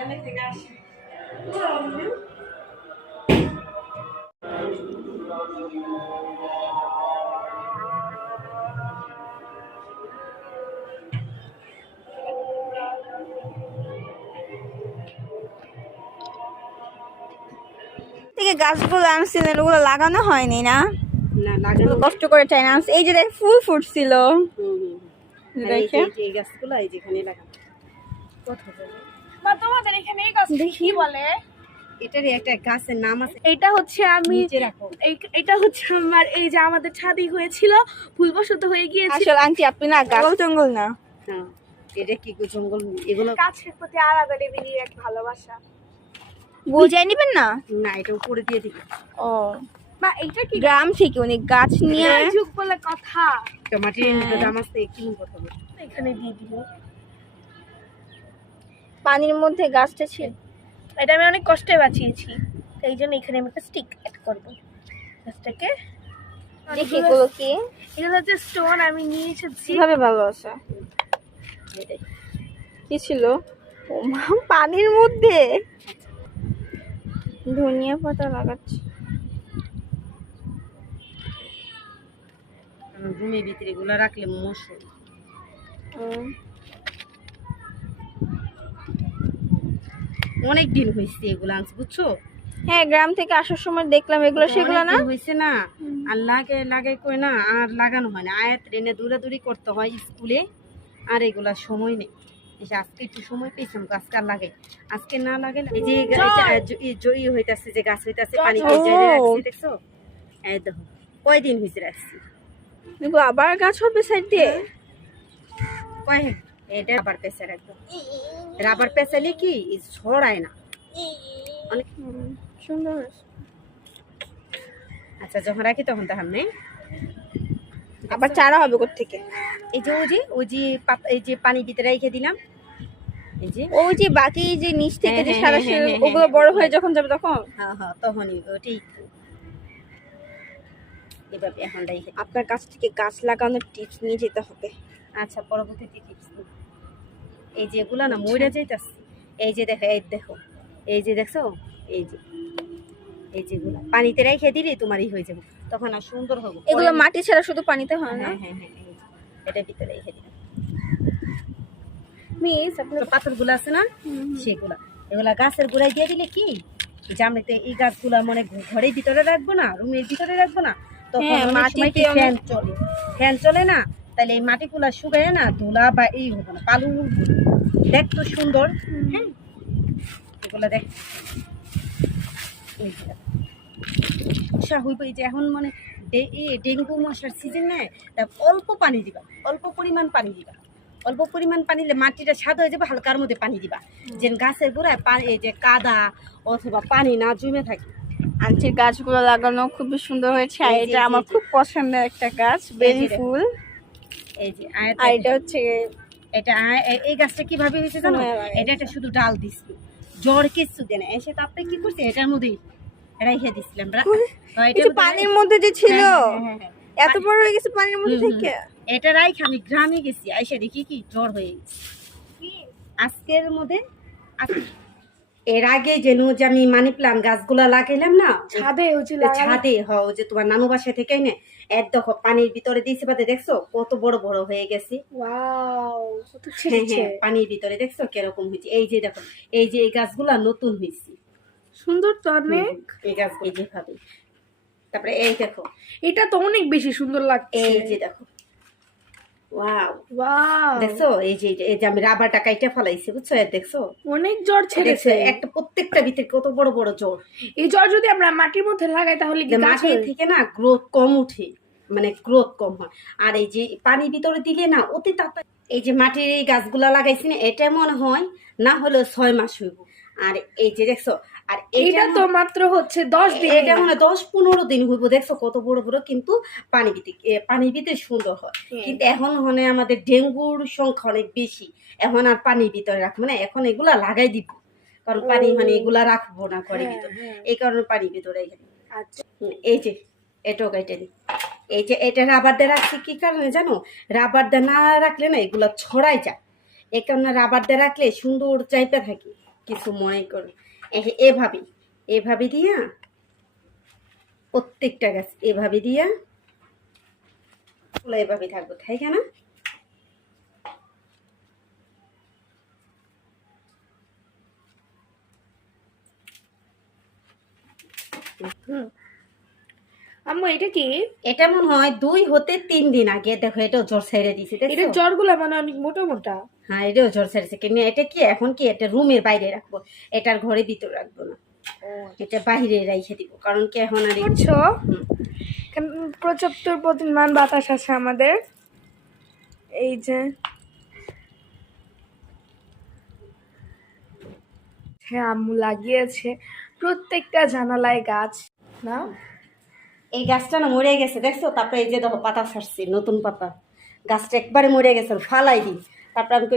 আসি থেকে গাছগুলো আনছিলেন ওগুলো লাগানো হয়নি না? না কষ্ট করে চাই না এই যে দেখ ফুল ফুটছিল। দেখে? এই গাছগুলো এই যেখানে লাগানো। কত তোমাদের এখানে এই গাছটা কি বলে? এটারই একটা গাছের নাম আছে। এটা হচ্ছে আমি এটা হচ্ছে আমার এই যে আমাদের ছাদি হয়েছিল ভুলবশত হয়ে গিয়েছিল। আসলে আন্টি আপনি না গাছ জঙ্গল না। হ্যাঁ। এটা কি জঙ্গল? এগুলো গাছের প্রতি আলাদা লেভেলের এক ভালোবাসা। বুঝাই নিবেন না? না এটা উপরে দিয়ে দিবি। ও। বা এইটা কি গ্রাম থেকে উনি গাছ নিয়ে যুগ বলে কথা। টমাটির দাম আছে কি কথা এখানে দিয়ে দিল পানির মধ্যে গাছটা ছিল। এটা আমি অনেক কষ্টে বাঁচিয়েছি। এই জন্য এখানে আমি একটা স্টিক অ্যাড করব। গাছটাকে দেখি এগুলো কি? এগুলো হচ্ছে স্টোন আমি নিয়ে এসেছি। কীভাবে ভালো আছে? কি ছিল? পানির মধ্যে? ধনিয়া পাতা লাগাচ্ছি। রুমের ভিতরে এগুলো রাখলে মশো। অনেক দিন হয়েছে এগুলো আনছি বুঝছ? হ্যাঁ গ্রাম থেকে আসার সময় দেখলাম এগুলো সেগুলো না? হয়েছে না। আর লাগে লাগে কই না আর লাগানো হয় না। আয়াত ট্রেনে দৌড়াদৌড়ি করতে হয় স্কুলে আর এগুলা সময় নেই। এসে আজকে একটু সময় পেয়েছিলাম আজকে আর লাগে। আজকে না লাগে এই যে জয়ী! হইতাছে যে গাছ হইতাছে পানি দেখছ? এই দেখো কয়দিন হয়েছে রাখছি? দেখো আবার গাছ হবে সাইড দিয়ে? কয় এটা রাবার পেঁচা রাখব রাবার পেঁচালে কি? ছড়ায় না। অনেক সুন্দর। আচ্ছা যখন রাখি তখন তো নেই। আবার চারা হবে থেকে এই যে ওই যে ওই যে পাত- এই যে পানি ভিতরে রেখে দিলাম। এই যে। ওই যে বাকি যে নিচ থেকে হ্যাঁ, যে হ্যাঁ, হ্যাঁ, ওগুলো হ্যাঁ, বড় যখন যাবে তখন? হ্যাঁ হ্যাঁ তখনই ওটাই তো। এভাবে এখন রেখে আপনার কাছ থেকে গাছ লাগানোর টিপস নিয়ে যেতে হবে। আচ্ছা পরবর্তীতে টিপস এই যে এগুলা না মরে যাইতাছে। এই যে দেখো এই দেখো এই যে দেখছ এই যে এই যেগুলা পানিতে রেখে দিলে তোমারই হয়ে যাবে। তখন আর সুন্দর হবে। এগুলো মাটি ছাড়া শুধু পানিতে হয় না? হ্যাঁ হ্যাঁ হ্যাঁ এই ভিতরে রেখে দিলাম। মিস আপনার পাথরগুলো আছে না? সেগুলা। এগুলা গাছের গোড়ায় দিয়ে দিলে কি? যে আমরা তো এই গাছগুলা মানে ঘরের ভিতরে রাখব না? রুমের ভিতরে রাখব না? তখন হ্যাঁ, মাটিতে ফ্যান চলে। ফ্যান চলে না? তাহলে এই মাটিগুলা শুকায় না ধুলা বা এই হবে না পালু উঠবে না। দেখ তো সুন্দর হ্যাঁ? এগুলা দেখ। যে মশা হইব এই যে এখন মানে ডেঙ্গু মশার সিজন নেয় তা অল্প পানি দিবা অল্প পরিমাণ পানি দিবা। অল্প পরিমাণ পানি দিলে মাটিটা স্বাদ হয়ে যাবে হালকার মধ্যে পানি দিবা। যে গাছের গোড়ায় পানি এই যে কাদা অথবা পানি না জমে থাকে। আন্টির গাছগুলো লাগানো খুবই সুন্দর হয়েছে। এটা আমার খুব পছন্দের একটা গাছ যে। ফুল। এই যে আর এটা হচ্ছে এটা এই গাছটা কীভাবে হয়েছে জানো? হ্যাঁ, হ্যাঁ। এটা একটা শুধু ডাল জ্বর দেয় না। এসে তারপরে কি করছে? এটার মধ্যেই রেখে দিছিলাম। পানির মধ্যে যে ছিল। হ্যাঁ। এত বড় হয়ে গেছে পানির মধ্যে। থেকে? এটা রাইখে আমি গ্রামে গেছি। আইসা দেখি কি জ্বর হয়ে গেছে। আজকের মধ্যে আজ- এর আগে যেন যে আমি মানি প্লান্ট গাছগুলা লাগাইলাম না ছাদে ছাদে হ যে তোমার নানু বাসা থেকে না এক দেখো পানির ভিতরে দিয়েছে পাতে দেখছ কত বড় বড় হয়ে গেছে। হ্যাঁ হ্যাঁ পানির ভিতরে দেখছ কীরকম হয়েছে। এই যে দেখো এই যে এই গাছগুলা নতুন হয়েছে। সুন্দর তো অনেক। এই গাছ এই যে ভাবে তারপরে এই দেখো। এটা তো অনেক বেশি সুন্দর লাগছে। এই যে দেখো ওয়াও ওয়াও দেখছ? এই যে এই যে আমি রাবারটা কাইটা ফেলাইছি বুঝছ? এর দেখছ? অনেক জ্বর ছেড়েছে। একটা প্রত্যেকটা ভিতরে কত বড় বড় জোর এই জ্বর যদি আমরা মাটির মধ্যে লাগাই তাহলে কি মাটি থেকে না গ্রোথ কম উঠে মানে গ্রোথ কম হয়। আর এই যে পানির ভিতরে দিলে না অতি তাড়াতাড়ি এই যে মাটির এই গাছগুলা লাগাইছি না এটা মনে হয় না হলেও ছয় মাস হইব। আর এই যে দেখছ আর এইটা তো মাত্র হচ্ছে দশ দিন এটা মানে দশ পনেরো দিন হইব দেখছ কত বড় বড় কিন্তু পানি এ, পানির ভিতরে সুন্দর হয়। কিন্তু এখন মানে আমাদের ডেঙ্গুর সংখ্যা অনেক বেশি। এখন আর পানির ভিতরে রাখব না এখন এগুলা লাগাই দিব। কারণ পানি মানে এগুলা রাখব না ঘরের হ্যাঁ, ভিতরে। হ্যাঁ। এই কারণে পানির ভিতরে আচ্ছা। এই যে এটাও কেটে দিই। এই যে এটা রাবার দিয়ে রাখছি কি কারণে জানো? রাবার দিয়ে না রাখলে না এগুলো ছড়াই যায়। এই কারণে রাবার দিয়ে রাখলে সুন্দর চাইতে থাকে কিছু মনে কর। এভাবে এভাবে দিয়া প্রত্যেকটা গাছ এভাবে দিয়া ফুল এভাবে থাকব তাই না আম্মু এটা কি? এটা মনে হয় দুই হতে তিন দিন আগে দেখো এটাও জ্বর ছেড়ে দিছে এটা জ্বরগুলো মানে অনেক মোটা মোটা? হ্যাঁ এটাও জ্বর ছেড়েছে কিন্তু এটা কি এখন কি? এটা রুমের বাইরে রাখব এটার ঘরে ভিতরে রাখব না। এটা বাইরে রেখে দিব কারণ কি এখন আর বুঝছ। পঁচাত্তর পরিমাণ বাতাস আছে আমাদের। এই যে। হ্যাঁ আম্মু লাগিয়েছে। প্রত্যেকটা জানালায় গাছ না? এই গাছটা না মরে গেছে, দেখছ? তারপরে এই যে দেখো পাতা ছাড়ছি, নতুন পাতা। গাছটা একবারে মরে গেছে, ফালাই দিই তারপরে আমি